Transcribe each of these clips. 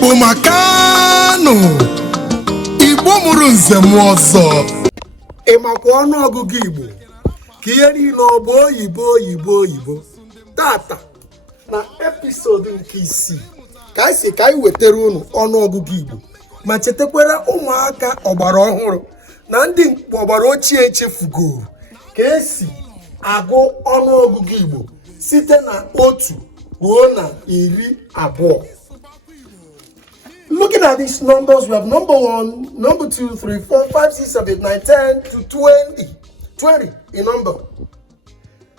Igbo makano Igbo mụrụ nze m ọzọ ịmakwa ọnụọgụgụ Igbo ka ihe niile ọ bụ oyibo tata na episode nke 6 ka anyị wetara unu ọnụọgụgụ Igbo ma chetakwara ụmụaka ọgbara ọhụrụ na ndị ọgbara ochie echefugoro ka esi agụ ọnụọgụgụ Igbo site na 1 ruo na 20. Looking at these numbers, we have number 1, number 2, 3, 4, 5, 6, 7, 8, 9, 10 to 20. 20 in number.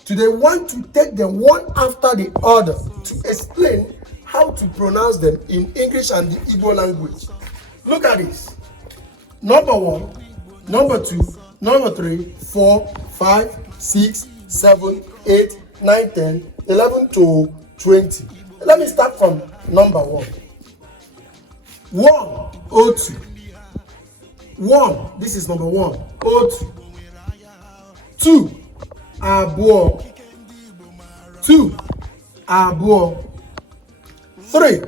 Today, we want to take them one after the other to explain how to pronounce them in English and the Igbo language. Look at this. Number 1, number 2, number 3, 4, 5, 6, 7, 8, 9, 10, 11 to 20. Let me start from number 1. 1, O2. 1, this is number 1. O2. 2, Abuo. 2, Abuo. 3,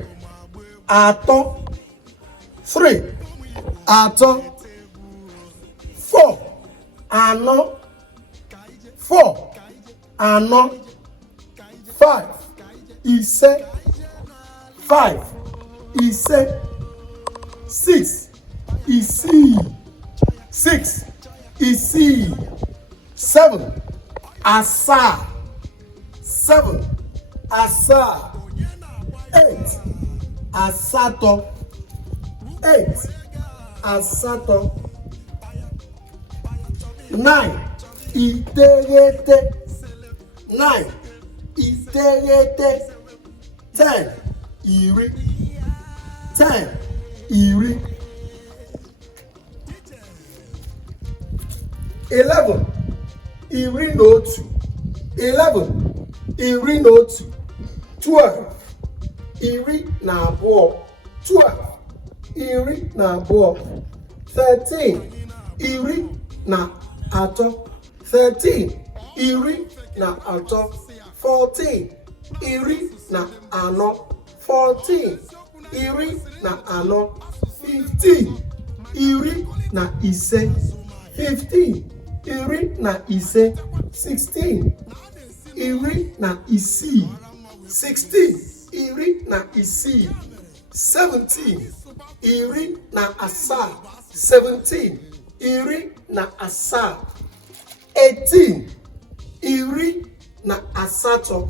Ato. 3, Ato. 4, Ano. 4, Ano. 5, Ise. 5, Ise. 6, Isi. 6, Isi. 7, Asa. 7, Asa. 8, Asato. 8, Asato. 9, Iteghete. 9, Iteghete. 10, Iri. 10, Iri. 11, Iri n'otu. 11, Iri n'otu. 12, Iri na abụọ. 12, Iri na abụọ. 13, Iri na atọ. 13, Iri na atọ. 14, Iri na anọ. 14, Iri na anọ. 15, Iri na ise. 15, Iri na ise. 16, Iri na isii. 16, Iri na isii. 17, Iri na asaa. 17, Iri na asaa. 18, Iri na asatọ.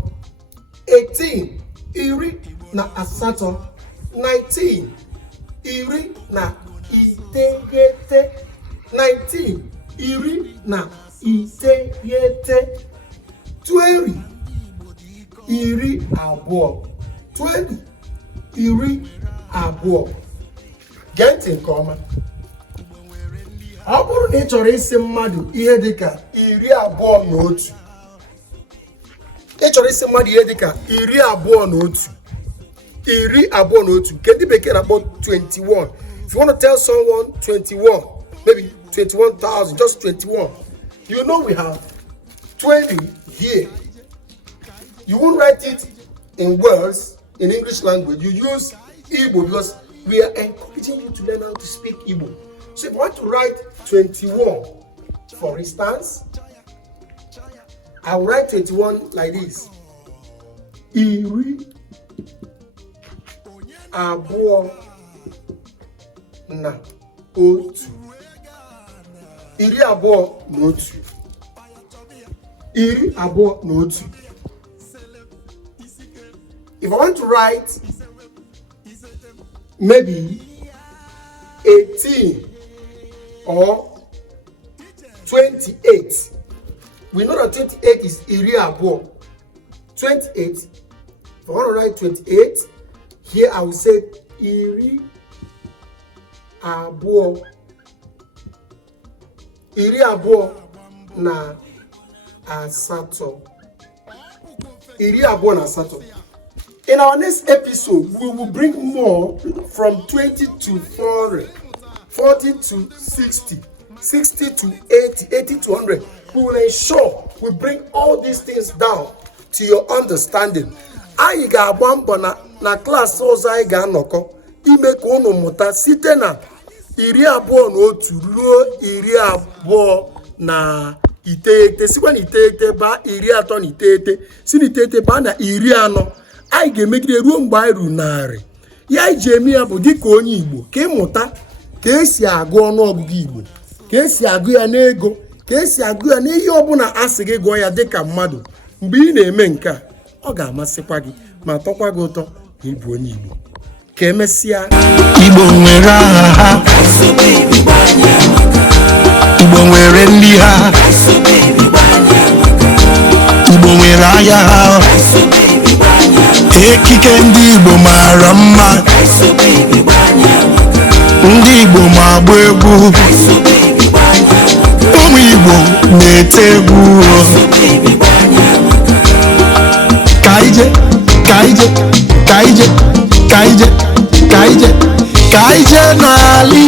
18, Iri na asatọ. 19, Iri na iteghete. 19, Iri na iteghete. 20, Iri abụọ. 20, Iri abụọ. Gee ntị nke ọma. Ọ bụrụ na ị chọrọ isi mmadụ ihe dịka 21, ị chọrọ isi mmadụ ihe dịka 21, 21 nke ndị bekee na-akpọ 21. If you want to tell someone 21, maybe 21,000, just 21, you know we have 20 here. You won't write it in words in English language. You use Igbo because we are encouraging you to learn how to speak Igbo. So if you want to write 21, for instance, I'll write 21 like this. Iri abụọ na otu. Iri abụọ na otu. Iri abụọ na otu. If I want to write maybe 18 or 28, we know that 28 is iri abụọ. 28. If I want to write 28, here I will say iri abụọ. Iri abụọ na asatọ. Iri abụọ na asatọ. In our next episode, we will bring more from 20 to 40, 40 to 60, 60 to 80, 80 to 100. We will ensure we bring all these things down to your understanding. Anyị ga-agba mbọ na klaasị ọzọ anyị ga-anọkọ ime ka unu mụta site na 21 ruo 29, sikwa na 9 baa 39, si na 9 baa na 40. Anyị ga-emegide ruo mgbe anyị ruru 100. Ya anyị ji eme ya bụ dịka onye Igbo ka ịmụta ka esi agụ ọnụọgụgụ Igbo, ka esi agụ ya n'ego, ka esi agụ ya n'ihe ọbụla asị gị gụọ ya dịka mmadụ. Mgbe ị na-eme nke a, ọ ga-amasịkwa gị ma tọkwa gị ụtọ na ịbụ onye Igbo. Ka emesịa, Igbo nwere aha ha, Igbo nwere ndị ha, Igbo nwere ahịa ha, ekike ndị Igbo mara mma, ndị Igbo ma agba egwu, ụmụ Igbo na-ete egwu. Ka ije, ka ije, ka ije, ka ije, ka ije, ka ije n'ala